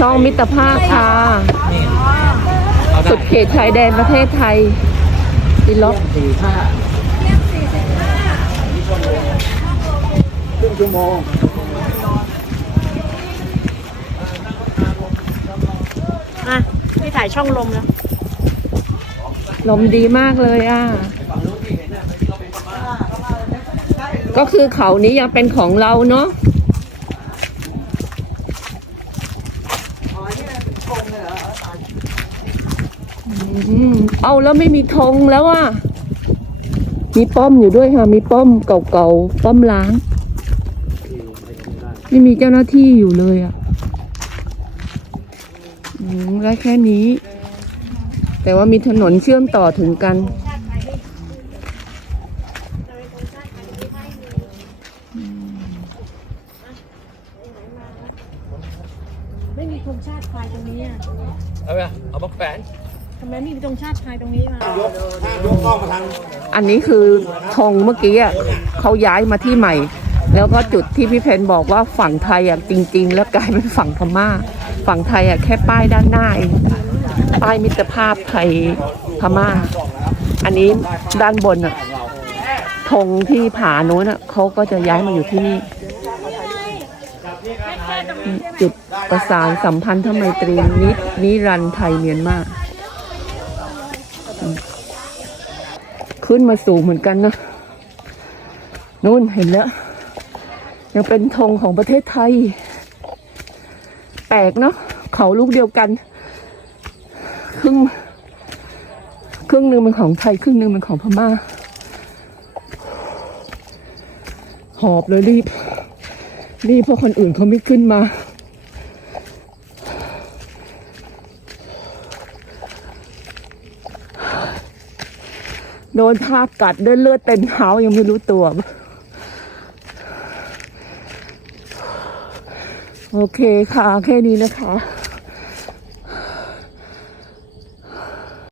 ช่องมิตรภาพค่ะ สุดเขตชายแดนประเทศไทยติล็อกสี่ห้าครึ่งชั่วโมงอะพี่ถ่ายช่องลมแล้วลมดีมากเลยอะ ก็คือเขานี้ยังเป็นของเราเนาะ เอาแล้วไม่มีธงแล้วอะ มีป้อมอยู่ด้วยค่ะ มีป้อมเก่าๆ ป้อมล้าง ไม่มีเจ้าหน้าที่อยู่เลยอะอืมได้แค่นี้ แต่ว่ามีถนนเชื่อมต่อถึงกันไม่มีธงชาติไทยตรงนี้อะ เอาไปเอามาแขวน ทำไมม่มีธงชาติไทยตรงนี้มายกถ้ายกกล้องมาทางอันนี้คือธงเมื่อกี้อะเขาย้ายมาที่ใหม่ แล้วก็จุดที่พี่เพนบอกว่าฝั่งไทยอะจริง ๆ แล้วกลายเป็นฝั่งพม่า ฝั่งไทยอะแค่ป้ายด้านหน้าเองป้ายมิตรภาพไทยพม่า อันนี้ด้านบนอะธงที่ผาโน้นอะเขาก็จะย้ายมาอยู่ที่นี่จุดประสานสัมพันธไมตรีนินิรันไทยเมียนมา ขึ้นมาสูงเหมือนกันนะนู่นเห็นแล้วยังเป็นธงของประเทศไทย แปลกเนาะเขาลูกเดียวกัน ครึ่งครึ่งหนึ่งเป็นของไทย ครึ่งหนึ่งเป็นของพม่า หอบเลยรีบ รีบเพราะคนอื่นเขาไม่ขึ้นมา โดนภาพกัดด้วยเลือดเต็มเท้ายังไม่รู้ตัว โอเคค่ะ แค่นี้นะคะ